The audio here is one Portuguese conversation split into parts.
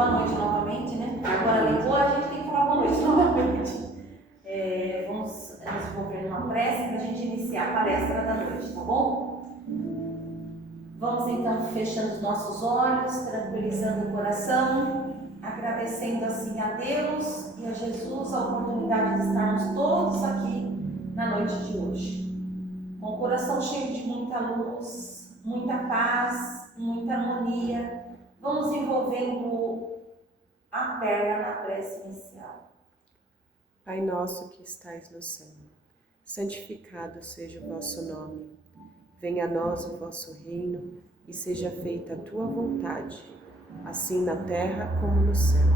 boa noite novamente, né? Agora ligou, a gente tem que falar boa noite novamente. Vamos nos envolver numa prece para a gente iniciar a palestra da noite, tá bom? Vamos então fechando os nossos olhos, tranquilizando o coração, agradecendo assim a Deus e a Jesus a oportunidade de estarmos todos aqui na noite de hoje. Com o coração cheio de muita luz, muita paz, muita harmonia, vamos envolvendo a perna na prece inicial. Pai nosso que estais no céu, santificado seja o vosso nome. Venha a nós o vosso reino e seja feita a tua vontade, assim na terra como no céu.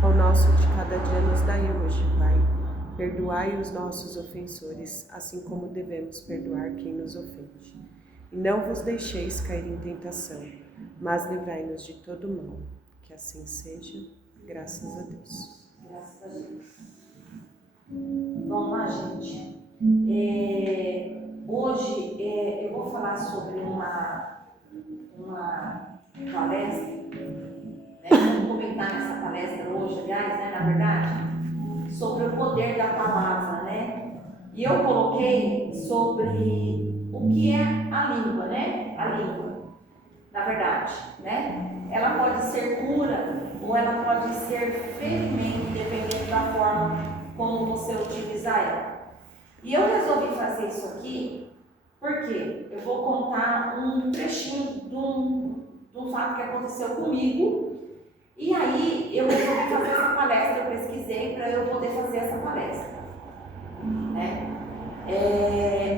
Pão nosso de cada dia nos dai hoje, Pai. Perdoai os nossos ofensores, assim como devemos perdoar quem nos ofende. E não vos deixeis cair em tentação, mas livrai-nos de todo mal. Que assim seja, graças a Deus. Graças a Deus. Vamos lá, gente. Hoje eu vou falar sobre uma palestra, né? Vamos comentar nessa palestra hoje, aliás, né, na verdade, sobre o poder da palavra, né? E eu coloquei sobre o que é a língua, né? A língua, na verdade, né? Ela pode ser cura ou ela pode ser ferimento, dependendo da forma como você utilizar ela. E eu resolvi fazer isso aqui porque eu vou contar um trechinho de um fato que aconteceu comigo. E aí eu resolvi fazer essa palestra, eu pesquisei para eu poder fazer essa palestra, né?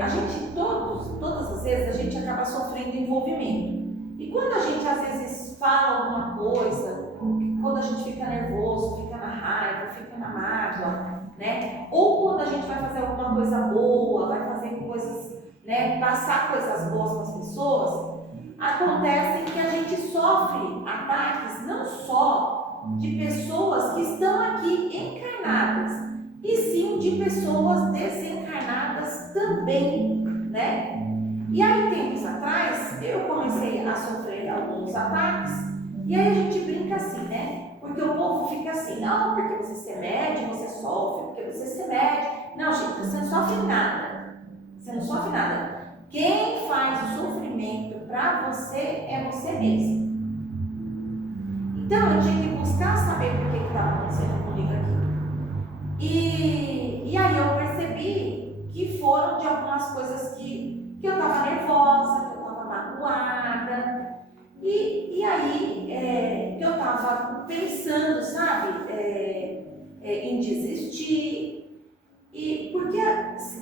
A gente, todas as vezes, a gente acaba sofrendo envolvimento. E quando a gente às vezes fala alguma coisa, quando a gente fica nervoso, fica na raiva, fica na mágoa, né? Ou quando a gente vai fazer alguma coisa boa, vai fazer coisas, né? Passar coisas boas para as pessoas, acontece que a gente sofre ataques não só de pessoas que estão aqui encarnadas, e sim de pessoas desencarnadas também, né? E aí, tempos atrás, eu comecei a sofrer alguns ataques, e aí a gente brinca assim, né? Porque o povo fica assim, não, porque você ser médium, você sofre, porque você ser médium. Não, gente, você não sofre nada. Você não sofre nada. Quem faz o sofrimento para você é você mesmo. Então, eu tinha que buscar saber por que estava acontecendo comigo aqui. E aí eu percebi que foram de algumas coisas que eu estava nervosa, que eu estava magoada, e aí que eu estava pensando, sabe, em desistir, e porque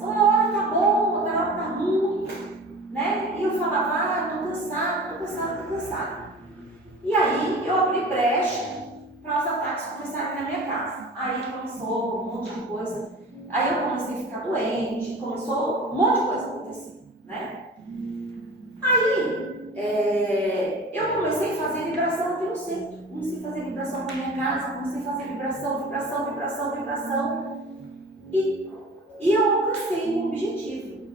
uma hora tá bom, outra hora tá ruim, né? E eu falava, tô cansada. E aí eu abri brecha para os ataques começarem na minha casa. Aí começou um monte de coisa. Aí eu comecei a ficar doente, começou um monte de coisa a acontecer, né? Aí eu comecei a fazer vibração aqui no centro. Comecei a fazer vibração na minha casa, comecei a fazer vibração. E eu alcancei um objetivo.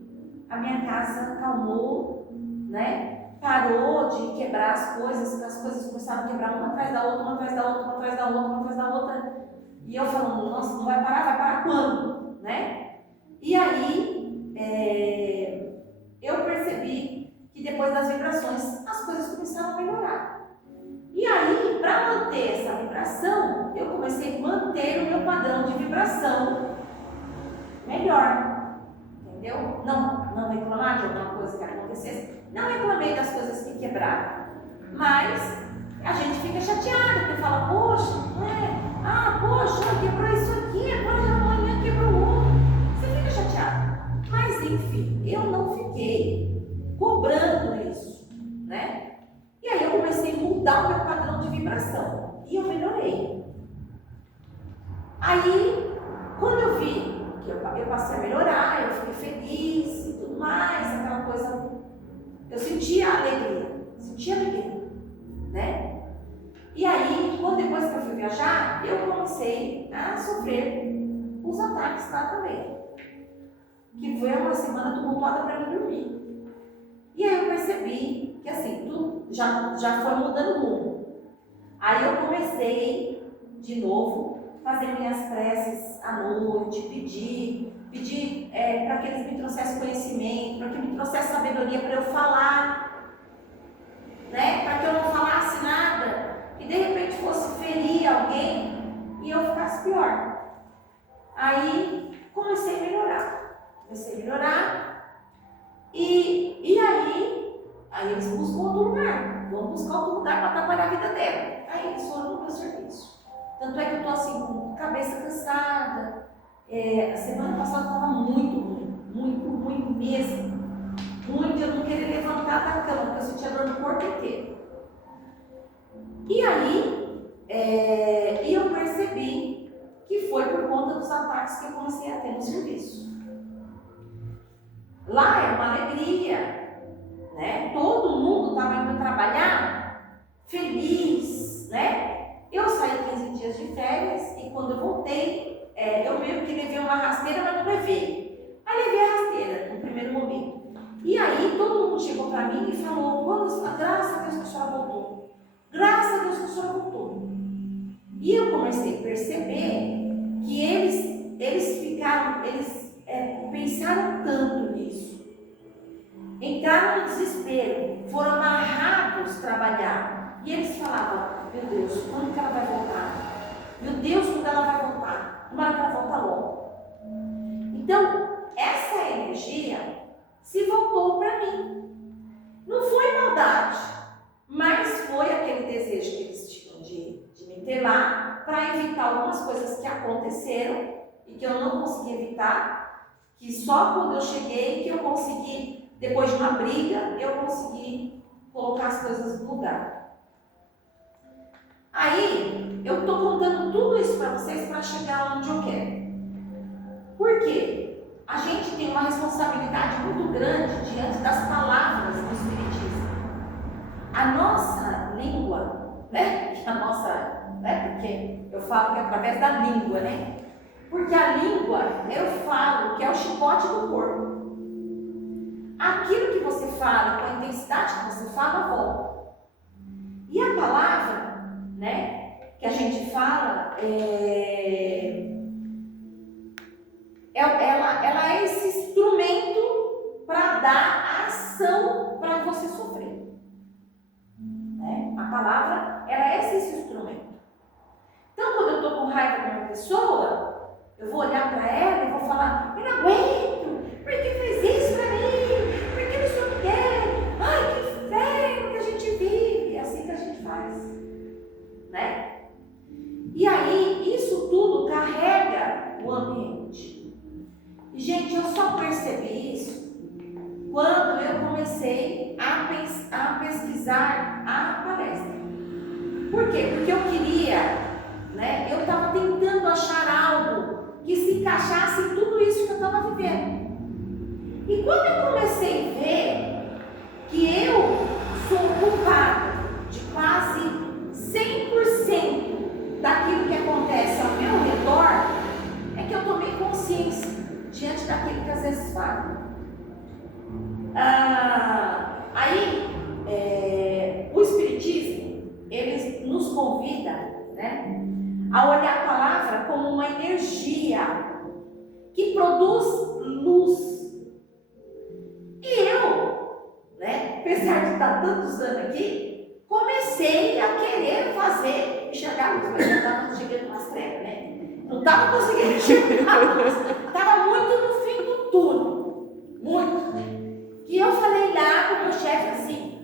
A minha casa acalmou, né? Parou de quebrar as coisas começaram a quebrar uma atrás da outra. E eu falando, nossa, não vai parar quando? Né? E aí eu percebi que depois das vibrações as coisas começaram a melhorar. E aí, para manter essa vibração, eu comecei a manter o meu padrão de vibração melhor. Entendeu? Não reclamar de alguma coisa que acontecesse. Não reclamei das coisas que quebraram, mas a gente fica chateado, porque fala, poxa, quebrou isso aqui, agora amanhã quebrou outro. Você fica chateado. Mas enfim, eu não fiquei cobrando isso, né? E aí eu comecei a mudar o meu padrão de vibração e eu melhorei. Aí, quando eu vi que eu passei a melhorar, eu fiquei feliz e tudo mais, aquela coisa. Eu sentia alegria, né? E aí, depois que eu fui viajar, eu comecei a sofrer os ataques lá também. Que foi uma semana tumultuada para mim dormir. E aí eu percebi que assim, tudo já foi mudando o rumo. Aí eu comecei de novo a fazer minhas preces à noite, pedir para que eles me trouxessem conhecimento, para que me trouxessem sabedoria para eu falar, né? Para que eu não falasse nada e de repente fosse ferir alguém e eu ficasse pior. Aí comecei a melhorar, e aí eles buscam outro lugar, vão buscar outro lugar para atrapalhar a vida dela. Aí eles foram no meu serviço. Tanto é que eu estou assim, com cabeça cansada. A semana passada estava muito ruim mesmo. Muito, eu não queria levantar da cama, porque eu sentia dor no corpo inteiro. E aí, eu percebi que foi por conta dos ataques que eu comecei a ter no serviço. Lá é uma alegria, né? Todo mundo estava indo trabalhar feliz, né? Eu saí 15 dias de férias e quando eu voltei, eu meio que levei uma rasteira, mas não levei. Aí levei a rasteira no primeiro momento. E aí todo mundo chegou para mim e falou: graças a Deus que a senhora voltou. Graças a Deus que a senhora voltou. E eu comecei a perceber que eles pensaram tanto nisso, entraram no desespero, foram amarrados a trabalhar. E eles falavam: meu Deus, quando que ela vai voltar? Meu Deus, quando ela vai voltar? Tomara que ela volta logo. Então, essa energia se voltou para mim. Não foi maldade, mas foi aquele desejo que eles tinham de me ter lá para evitar algumas coisas que aconteceram e que eu não consegui evitar, que só quando eu cheguei que eu consegui, depois de uma briga, eu consegui colocar as coisas no lugar. Aí, eu estou contando tudo isso para vocês para chegar onde eu quero. Por quê? A gente tem uma responsabilidade muito grande diante das palavras do Espiritismo. A nossa língua, né? Porque eu falo que é através da língua, né? Porque a língua, eu falo que é o chicote do corpo. Aquilo que você fala, com a intensidade que você fala, volta. E a palavra, né? Que a gente fala, ela é esse instrumento para dar a ação para você sofrer, né? A palavra, ela é esse instrumento. Então, quando eu estou com raiva de uma pessoa, eu vou olhar para ela e vou falar: eu não aguento, por que fez isso para mim? Por que não sei o quê? Ai, que inferno que a gente vive. É assim que a gente faz, né? E aí, isso tudo carrega o ambiente. E, gente, eu só percebi isso quando eu comecei a pesquisar a palestra. Por quê? Porque eu queria, né? Eu estava tentando achar algo que se encaixasse em tudo isso que eu estava vivendo. E quando eu comecei a ver que eu sou culpada de quase 100% daquilo que acontece ao meu redor, é que eu tomei consciência diante daquilo que às vezes falo. O Espiritismo, ele nos convida, né, a olhar a palavra como uma energia que produz luz. E eu, né, apesar de estar tantos anos aqui, comecei a querer enxergar a luz, mas eu estava chegando nas trevas, né? Não estava conseguindo enxergar a luz, estava muito no fim do túnel, muito. E eu falei lá com o meu chefe assim: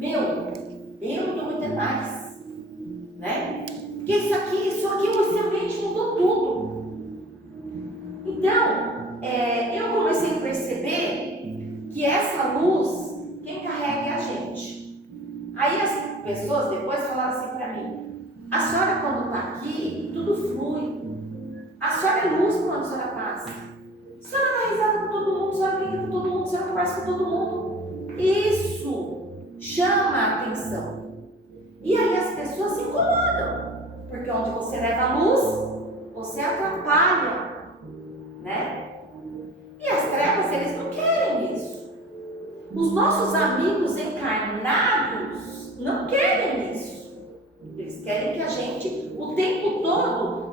eu não aguento mais, né? Porque isso aqui, esse ambiente mudou tudo. Então, eu comecei a perceber que essa luz, quem carrega é a gente. Aí as pessoas depois falaram assim para mim: a senhora quando está aqui, tudo flui. A senhora é luz quando a senhora passa. A senhora dá risada com todo mundo, a senhora brinca com todo mundo, a senhora conversa com todo mundo. Isso chama a atenção. E aí as pessoas se incomodam, porque onde você leva a luz, você atrapalha, né? E as trevas, eles não querem isso. Os nossos amigos encarnados não querem isso. Eles querem que a gente, o tempo todo,